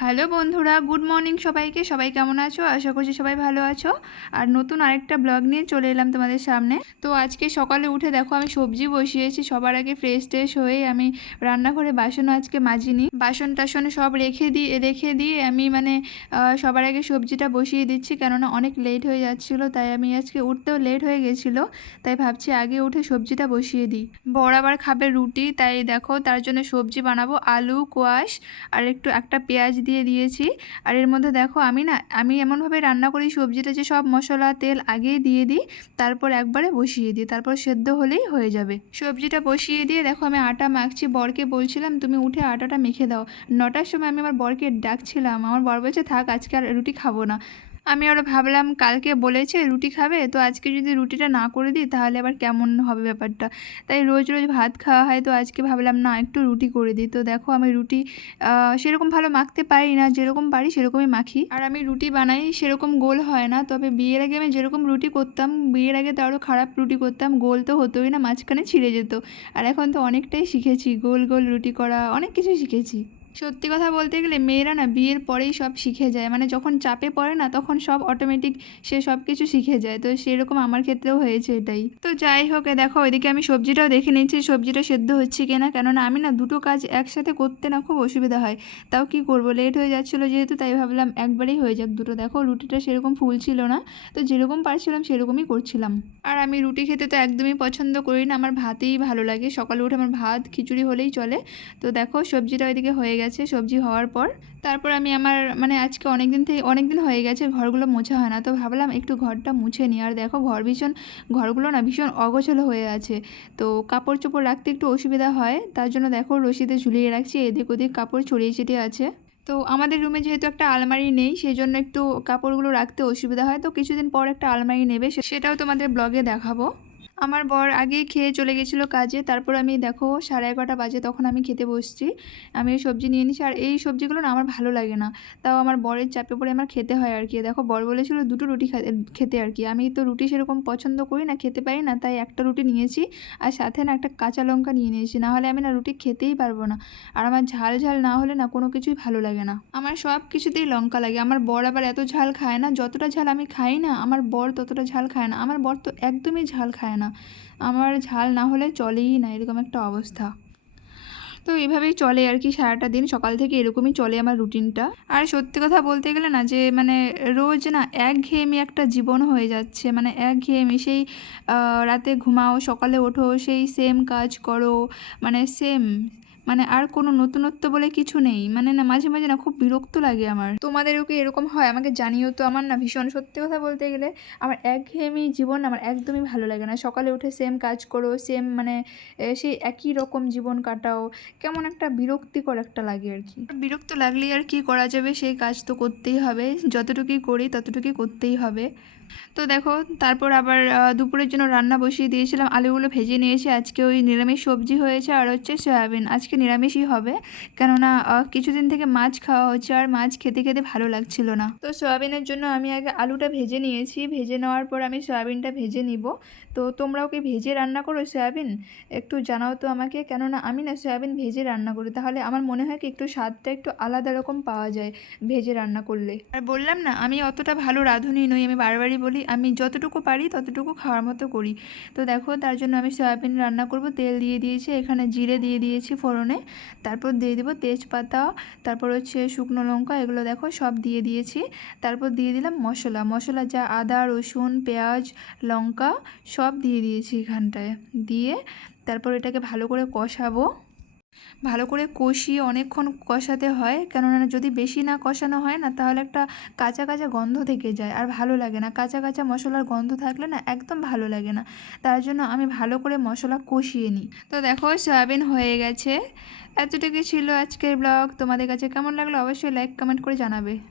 Hello বন্ধুরা, good morning সবাইকে। সবাই কেমন আছো? আশা করছি সবাই ভালো আছো। আর নতুন আরেকটা ব্লগ নিয়ে চলে এলাম তোমাদের সামনে। তো আজকে সকালে উঠে দেখো আমি সবজি বসিয়েছি। সবার আগে ফ্রেশ হয়ে আমি রান্নাঘরে বাসনও আজকে মাজিনি, বাসন টাসন সব রেখে দিয়ে আমি সবার আগে সবজিটা বসিয়ে দিচ্ছি, কেননা অনেক লেট হয়ে যাচ্ছিলো। তাই আমি আজকে উঠতেও লেট হয়ে গেছিলো, তাই ভাবছি আগে উঠে সবজিটা বসিয়ে দিই। বর আবার খাবে রুটি, তাই দেখো তার জন্য সবজি বানাবো। আলু, কোয়াশ আর একটা পেঁয়াজ দিয়ে দিয়েছি। আর এর মধ্যে দেখো আমি এমনভাবে রান্না করি সবজিটা, যে সব মশলা তেল আগেই দিয়ে দিই, তারপর একবারে বসিয়ে দিই, তারপর সেদ্ধ হলেই হয়ে যাবে। সবজিটা বসিয়ে দিয়ে দেখো আমি আটা মাখছি। বরকে বলছিলাম তুমি উঠে আটাটা মেখে দাও। 9টার সময় আমি আমার বরকে ডাকছিলাম, আমার বর বলছে থাক আজকে আর রুটি খাবো না। আমি ওরা ভাবলাম কালকে বলেছে রুটি খাবে, তো আজকে যদি রুটিটা না করে দিই তাহলে আবার কেমন হবে ব্যাপারটা। তাই রোজ রোজ ভাত খাওয়া হয়, তো আজকে ভাবলাম না একটু রুটি করে দিই। তো দেখো আমি রুটি সেরকম ভালো মাখতে পারি না, যেরকম পারি সেরকমই মাখি। আর আমি রুটি বানাই সেরকম গোল হয় না, তবে বিয়ের আগে আমি যেরকম রুটি করতাম, বিয়ের আগে তো আরও খারাপ রুটি করতাম, গোল তো হতোই না, মাঝখানে ছিঁড়ে যেত। আর এখন তো অনেকটাই শিখেছি, গোল গোল রুটি করা, অনেক কিছু শিখেছি। সত্যি কথা বলতে গেলে মেয়েরা না বিয়ের পরেই সব শিখে যায়, যখন চাপে পড়ে না তখন সব অটোমেটিক সে সব কিছু শিখে যায়। তো সেরকম আমার ক্ষেত্রেও হয়েছে এটাই। তো যাই হোক, দেখো ওইদিকে আমি সবজিটাও দেখে নিচ্ছি সবজিটা সেদ্ধ হচ্ছে কিনা, কেননা আমি না দুটো কাজ একসাথে করতে না খুব অসুবিধা হয়। তাও কি করব, লেট হয়ে যাচ্ছিলো যেহেতু, তাই ভাবলাম একবারেই হয়ে যাক দুটো। দেখো রুটিটা সেরকম ফুল ছিল না, তো যেরকম পারছিলাম সেরকমই করছিলাম। আর আমি রুটি খেতে তো একদমই পছন্দ করি না, আমার ভাতেই ভালো লাগে। সকালে উঠে আমার ভাত খিচুড়ি হলেই চলে। তো দেখো সবজিটা ওইদিকে হয়ে গেছে। সবজি হওয়ার পর তারপর আমি আমার আজকে অনেক দিন হয়ে গেছে ঘরগুলো মোছা হয় না, তো ভাবলাম একটু ঘরটা মুছে নিই। আর দেখো ঘরগুলো না ভীষণ অগোছালো হয়ে আছে, তো কাপড় চোপড় রাখতে একটু অসুবিধা হয়। তার জন্য দেখো রশিদে ঝুলিয়ে রাখছি, এদিক ওদিক কাপড় ছড়িয়ে ছিটিয়ে আছে। তো আমাদের রুমে যেহেতু একটা আলমারি নেই, সেই জন্য একটু কাপড়গুলো রাখতে অসুবিধা হয়। তো কিছুদিন পর একটা আলমারি নেবে, সেটাও তোমাদের ব্লগে দেখাবো। আমার বর আগেই খেয়ে চলে গেছিলো কাজে, তারপর আমি দেখো 11:30 বাজে তখন আমি খেতে বসছি। আমি এই সবজি নিয়ে নিচ্ছি, আর এই সবজিগুলো না আমার ভালো লাগে না, তাও আমার বরের চাপে পড়ে আমার খেতে হয় আর কি। দেখো বর বলেছিল দুটো রুটি খেতে আর কি। আমি তো রুটি সেরকম পছন্দ করি না, খেতে পারি না, তাই একটা রুটি নিয়েছি। আর সাথে না একটা কাঁচা লঙ্কা নিয়ে নিয়েছি, নাহলে আমি না রুটি খেতেই পারবো না। আর আমার ঝাল ঝাল না হলে না কোনো কিছুই ভালো লাগে না, আমার সব কিছুতেই লঙ্কা লাগে। আমার বর আবার এত ঝাল খায় না, যতটা ঝাল আমি খাই না আমার বর ততটা ঝাল খায় না। আমার বর তো একদমই ঝাল খায় না, আমার ঝাল না হলে চলেই না, এরকম একটা অবস্থা। তো এভাবেই চলে আর কি, সারাটা দিন সকাল থেকে এরকমই চলে আমার রুটিনটা। আর সত্যি কথা বলতে গেলে না, যে রোজ না একঘেয়েমি একটা জীবন হয়ে যাচ্ছে, একঘেয়েমি সেই রাতে ঘুমাও সকালে ওঠো সেই সেম কাজ করো, সেম, আর কোনো নতুনত্ব বলে কিছু নেই। না মাঝে মাঝে না খুব বিরক্ত লাগে আমার। তোমাদেরও কি এরকম হয় আমাকে জানিও তো। আমার না ভীষণ, সত্যি কথা বলতে গেলে আমার একঘেয়েমি জীবন আমার একদমই ভালো লাগে না। সকালে উঠে সেম কাজ করো, সেম সেই একই রকম জীবন কাটাও, কেমন একটা বিরক্তিকর একটা লাগে আর কি। বিরক্ত লাগলেই আর কি করা যাবে, সেই কাজ তো করতেই হবে, যতটুকুই করি ততটুকুই করতেই হবে। তো দেখো তারপর আবার দুপুরের জন্য রান্না বসিয়ে দিয়েছিলাম, আলুগুলো ভেজে নিয়েছি। আজকে ওই নিরামিষ সবজি হয়েছে, আর হচ্ছে সয়াবিন, আজকে নিরামিষই হবে, কেননা কিছুদিন থেকে মাছ খাওয়া হচ্ছে, আর মাছ খেতে খেতে ভালো লাগছিল না। তো সয়াবিনের জন্য আমি আগে আলুটা ভেজে নিয়েছি, ভেজে নেওয়ার পর আমি সয়াবিনটা ভেজে নিব। তো তোমরাও কি ভেজে রান্না করো সয়াবিন? একটু জানাও তো আমাকে, কেননা আমি না সয়াবিন ভেজে রান্না করি, তাহলে আমার মনে হয় কি একটু স্বাদটা একটু আলাদা রকম পাওয়া যায় ভেজে রান্না করলে। আর বললাম না আমি অতটা ভালো রাঁধুনি নই, আমি বারবারই বলি আমি যতটুকু পারি ততটুকু খাওয়ার মতো করি। তো দেখো তার জন্য আমি সয়াবিন রান্না করব, তেল দিয়ে দিয়েছি, এখানে জিরে দিয়ে দিয়েছি ফোড়নে, তারপর দিয়ে দেবো তেজপাতা, তারপর হচ্ছে শুকনো লঙ্কা, এগুলো দেখো সব দিয়ে দিয়েছি। তারপর দিয়ে দিলাম মশলা যা আদা রসুন পেঁয়াজ লঙ্কা সব দিয়ে দিয়েছি এখানটায়, দিয়ে তারপর এটাকে ভালো করে কষাবো। ভালো করে কষিয়ে অনেকক্ষণ কষাতে হয়, কেননা যদি বেশি না কষানো হয় না তাহলে একটা কাঁচা কাঁচা গন্ধ থেকে যায়, আর ভালো লাগে না। কাঁচা কাঁচা মশলার গন্ধ থাকলে না একদম ভালো লাগে না, তার জন্য আমি ভালো করে মশলা কষিয়ে নিই। তো দেখো সয়াবিন হয়ে গেছে। এতটুকু ছিল আজকের ব্লগ। তোমাদের কাছে কেমন লাগলো অবশ্যই লাইক কমেন্ট করে জানাবে।